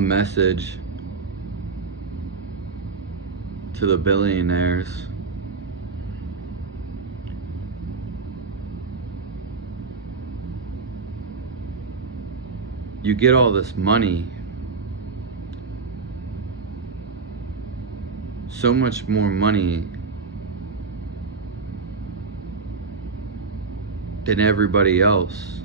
message to the billionaires. You get all this money, so much more money than everybody else.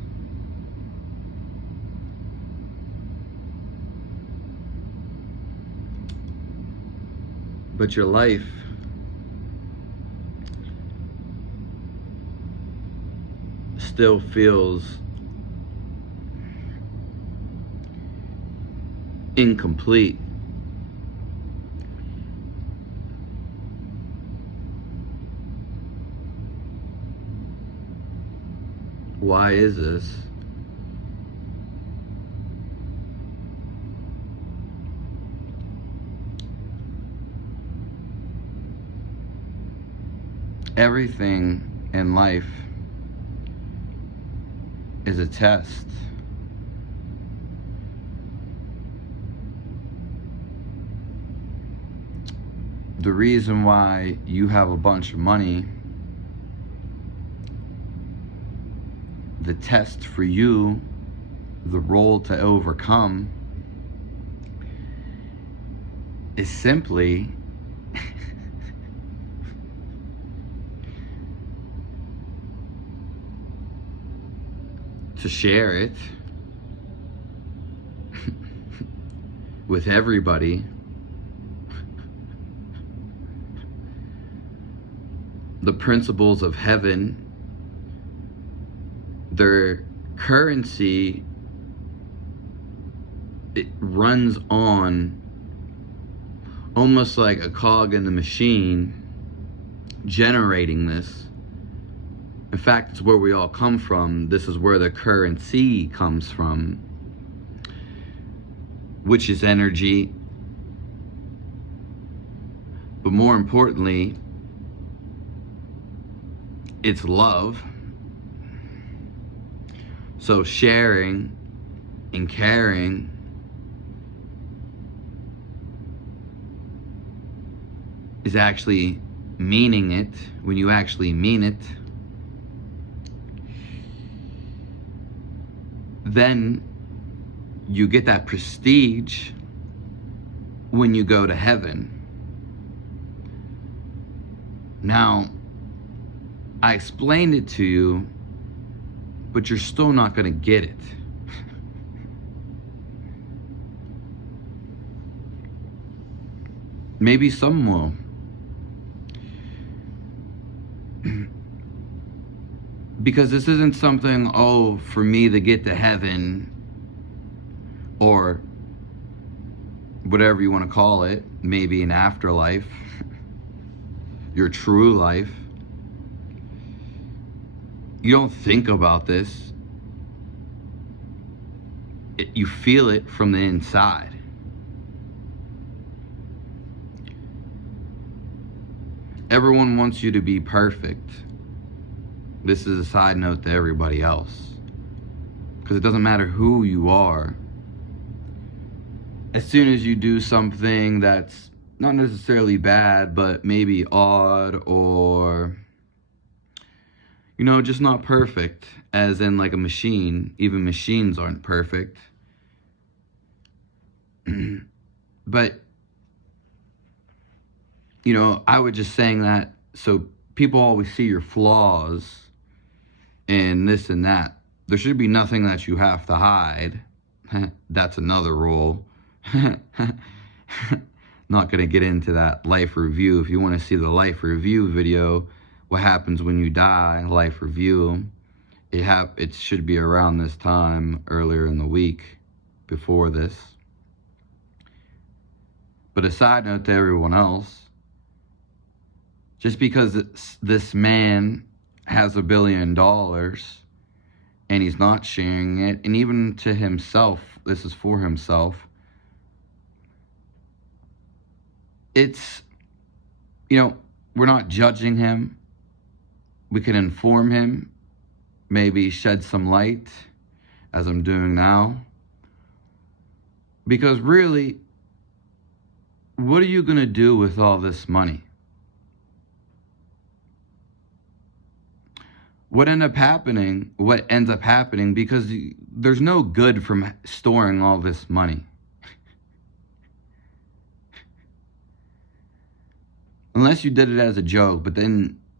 But your life still feels incomplete. Why is this? Everything in life is a test. The reason why you have a bunch of money, the test for you, the role to overcome, is simply to share it with everybody. The principles of heaven, their currency, it runs on almost like a cog in the machine generating this. In fact, it's where we all come from. This is where the currency comes from, which is energy. But more importantly, it's love. So sharing and caring is actually meaning it. When you actually mean it, then you get that prestige when you go to heaven. Now, I explained it to you, but you're still not going to get it. Maybe some will. Because this isn't something, oh, for me to get to heaven, or whatever you want to call it, maybe an afterlife, your true life. You don't think about this. You feel it from the inside. Everyone wants you to be perfect. This is a side note to everybody else. Because it doesn't matter who you are. As soon as you do something that's not necessarily bad, but maybe odd or, just not perfect, as in like a machine. Even machines aren't perfect. But, I was just saying that so people always see your flaws and this and that. There should be nothing that you have to hide. That's another rule. Not going to get into that life review. If you want to see the life review video, what happens when you die, life review, it should be around this time, earlier in the week, before this. But a side note to everyone else, just because this man has $1 billion and he's not sharing it, and even to himself, this is for himself, it's, we're not judging him. We can inform him, maybe shed some light, as I'm doing now. Because really, what are you going to do with all this money? What ends up happening, because there's no good from storing all this money. Unless you did it as a joke,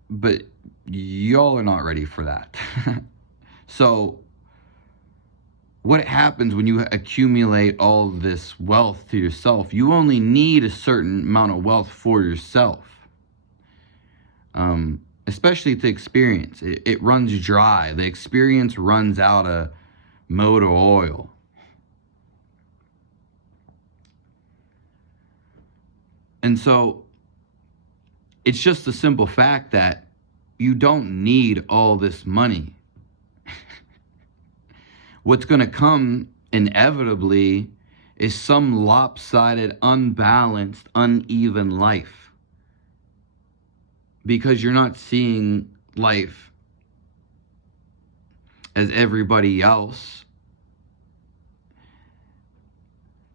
but y'all are not ready for that. So what happens when you accumulate all this wealth to yourself? You only need a certain amount of wealth for yourself. Especially to experience. It runs dry. The experience runs out of motor oil. And so it's just the simple fact that you don't need all this money. What's going to come inevitably is some lopsided, unbalanced, uneven life. Because you're not seeing life as everybody else.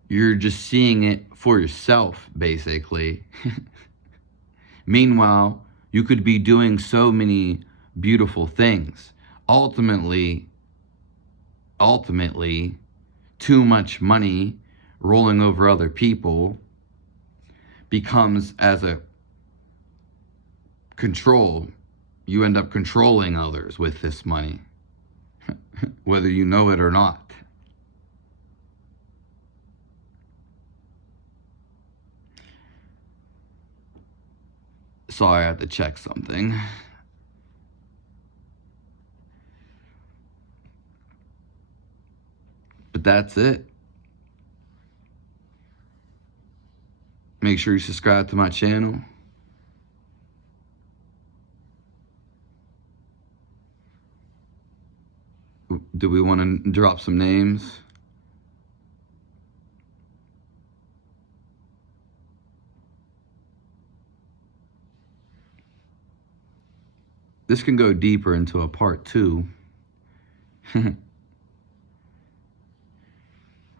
You're just seeing it for yourself, basically. Meanwhile, you could be doing so many beautiful things. Ultimately, too much money rolling over other people becomes as a control. You end up controlling others with this money, whether you know it or not. Sorry, I had to check something. But that's it. Make sure you subscribe to my channel. Do we want to drop some names? This can go deeper into a part 2.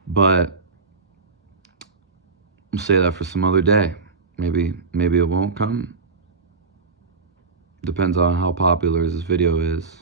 But I'll say that for some other day. Maybe it won't come. Depends on how popular this video is.